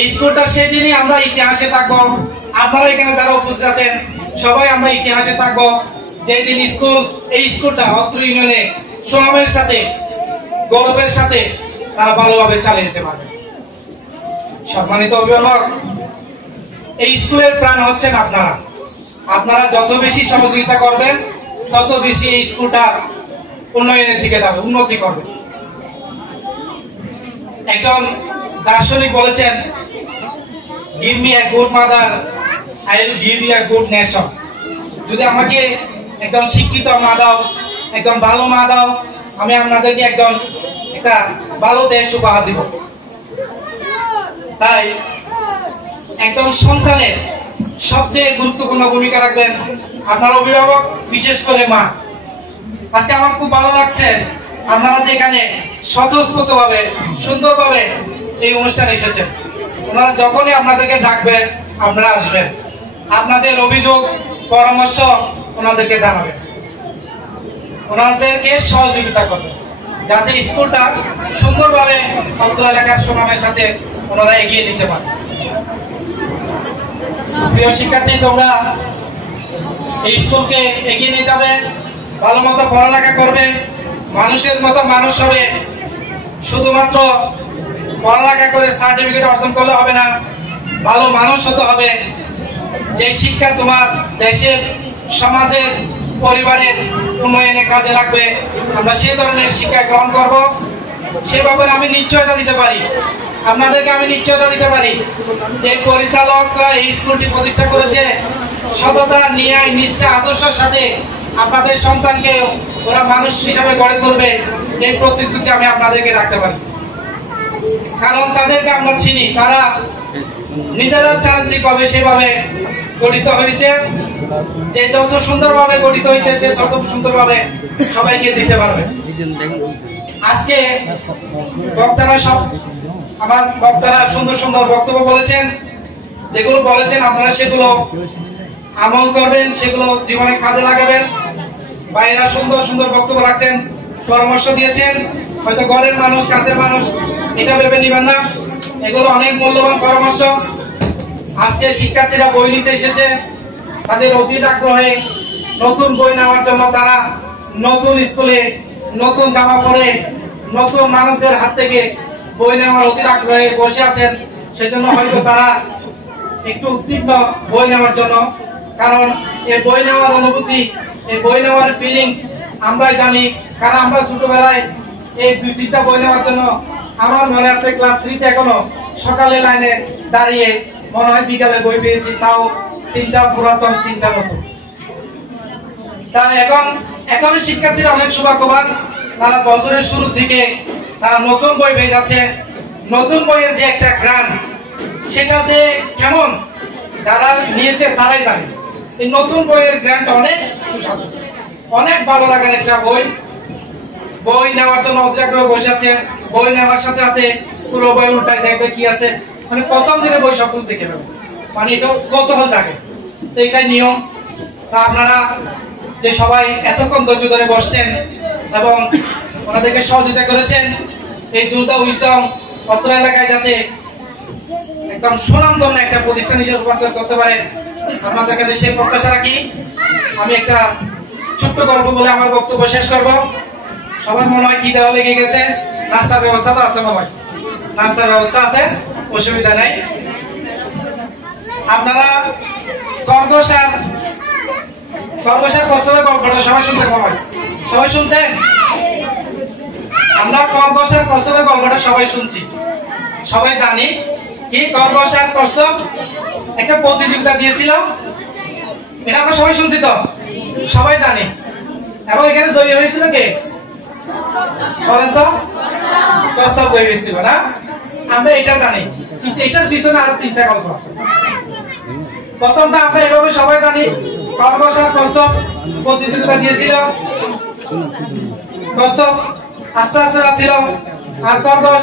এই স্কুলটা সেদিনই আমরা ইতিহাসে থাকবো। আপনারা এখানে যারা উপস্থিত আছেন সবাই আমরা ইতিহাসে থাকবো যেদিন এই স্কুলটা অত্র ইউনিয়নে সুনামের সাথে গৌরবের সাথে তারা ভালোভাবে চালিয়ে যেতে পারবে। সম্মানিত অভিভাবক, এই স্কুলের প্রাণ হচ্ছেন আপনারা। আপনারা যত বেশি সহযোগিতা করবেন তত বেশি এই স্কুলটা উন্নয়নের দিকে যাবে, উন্নতি করবে। একজন দার্শনিক বলেছেন, give me a good mother, I will give you a good nation. যদি আমাকে একজন শিক্ষিত মা দাও, একজন ভালো মা দাও, আমি আপনাদেরকে একটা ভালো দেশ উপহার দিব। তাই একজন সন্তানের সবচেয়ে গুরুত্বপূর্ণ ভূমিকা রাখবেন আপনার অভিভাবক, বিশেষ করে মা। আজকে আমার খুব ভালো লাগছে আপনারা যে এখানে স্বতঃস্ফূর্তভাবে সুন্দরভাবে এই অনুষ্ঠানে এসেছেন। ওনারা যখনই আপনাদেরকে ডাকবেন আপনারা আসবেন, আপনাদের অভিযোগ পরামর্শ ওনাদেরকে জানাবেন, ওনাদেরকে সহযোগিতা করবেন যাতে স্কুলটা সুন্দরভাবে অত্র এলাকার সুনামের সাথে ওনারা এগিয়ে নিতে পারে। প্রিয় শিক্ষার্থী, তোমরা এই স্কুলকে এগিয়ে নিতে হবে, ভালো মতো পড়ালেখা করবে, মানুষের মতো মানুষ হবে। শুধুমাত্র পড়ালেখা করে সার্টিফিকেট অর্জন করলে হবে না, ভালো মানুষ হতে হবে। যে শিক্ষা তোমার দেশের, সমাজের, পরিবারের উন্নয়নে কাজে লাগবে, আমরা সেই ধরনের শিক্ষা গ্রহণ করব। সে ব্যাপারে আমি নিশ্চয়তা দিতে পারি, আপনাদেরকে আমি নিশ্চয়তা দিতে পারি যে পরিচালকরা এই স্কুলটি প্রতিষ্ঠা করেছে সততা, ন্যায়, নিষ্ঠা, আদর্শের সাথে আপনাদের সন্তানকে ওরা মানুষ হিসাবে গড়ে তুলবে, এই প্রতিশ্রুতি আমি আপনাদেরকে রাখতে পারি। কারণ তাদেরকে আমরা চিনি, তারা নিজেরা চারিত্রিকভাবে সেভাবে গঠিত হয়েছে, যে যত সুন্দরভাবে গঠিত হয়েছে, যে যত সুন্দরভাবে সবাইকে দিতে পারবে। আজকে বক্তারা সুন্দর সুন্দর বক্তব্য বলেছেন, যেগুলো বলেছেন আপনারা সেগুলো আমল করবেন, সেগুলো জীবনে কাজে লাগাবেন। ভাইয়েরা সুন্দর সুন্দর বক্তব্য রাখছেন, পরামর্শ দিয়েছেন, হয়তো ঘরের মানুষ, কাছের মানুষ, এটা ভেবে নিবেন না, এগুলো অনেক মূল্যবান পরামর্শ। আজকে শিক্ষার্থীরা বই নিতে এসেছে, তাদের অধীর আগ্রহে নতুন বই নেওয়ার জন্য তারা নতুন স্কুলে নতুন জামা পরে নতুন মানুষদের হাত থেকে বই নেওয়ার অধীর আগ্রহে বসে আছেন। সেজন্য হয়তো তারা একটু উদ্বিগ্ন বই নেওয়ার জন্য, কারণ এই বই নেওয়ার অনুভূতি, এই বই নেওয়ার ফিলিংস আমরাই জানি। কারণ আমরা ছোটবেলায় এই 2-3টা বই নেওয়ার জন্য, আমার মনে আছে ক্লাস 3তে এখনো সকালে লাইনে দাঁড়িয়ে মনে হয় বিকালে বই পেয়েছি, তাও 3টা পুরাতন, 3টা নতুন। তা এখন শিক্ষার্থীরা অনেক সৌভাগ্যবান, তারা বছরের শুরুর দিকে তারা নতুন বই পেয়ে যাচ্ছে। নতুন বইয়ের যে একটা গ্রান, সেটা যে কেমন যারা নিয়েছে তারাই জানে। এই নতুন বইয়ের গ্রানটা অনেক সুস্বাদু, অনেক ভালো লাগার একটা বই নেওয়ার জন্য অধীর আগ্রহে বসে আছে। বই নেওয়ার সাথে সাথে পুরো বই উল্টাই দেখবে কি আছে, মানে প্রথম দিনে বই সকল দেখে নেবে, মানে এটাও কৌতূহল জাগে। তো এটাই নিয়ম। তা আপনারা যে সবাই এতক্ষণ ধৈর্য ধরে বসছেন এবং ওনাদেরকে সহযোগিতা করেছেন, এই দুলদা উইজডম অত্র এলাকায় যাতে একদম সুনামধন্য একটা প্রতিষ্ঠান হিসেবে রূপান্তর করতে পারেন, আপনাদের কাছে সেই প্রত্যাশা রাখি। আমি একটা ছোট্ট গল্প বলে আমার বক্তব্য শেষ করব। সবার মনে হয় কি দেওয়া লেগে গেছে, নাস্তার ব্যবস্থা তো আছে, মনে হয় নাস্তার ব্যবস্থা আছে, অসুবিধা নেই। আপনারা খরগোশের কচ্ছপের গল্পটা সবাই শুনতে পাবেন, সবাই শুনছেন? আমরা খরগোশের কচ্ছপের গল্পটা সবাই শুনছি, সবাই জানি কি খরগোশ আর কচ্ছপ একটা প্রতিযোগিতা দিয়েছিল, এটা আমরা সবাই শুনছি, তো সবাই জানি। এবং এখানে জয়ী হয়েছিল কে বলেন তো? কচ্ছপ জয়ী হয়েছিল না? আমরা এটা জানি, কিন্তু এটার পিছনে আরো 3টা গল্প আছে। প্রথমটা আমরা এভাবে সবাই জানি, খরগোশ আর কচ্ছপ প্রতিযোগিতা দিয়েছিল। কচ্ছপ আস্তে আস্তে যাচ্ছিল আর খরগোশ